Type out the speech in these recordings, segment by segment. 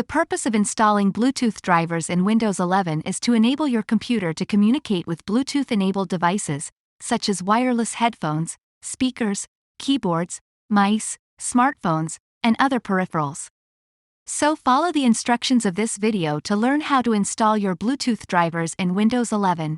The purpose of installing Bluetooth drivers in Windows 11 is to enable your computer to communicate with Bluetooth-enabled devices, such as wireless headphones, speakers, keyboards, mice, smartphones, and other peripherals. So follow the instructions of this video to learn how to install your Bluetooth drivers in Windows 11.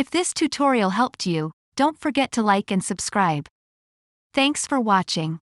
If this tutorial helped you, don't forget to like and subscribe. Thanks for watching.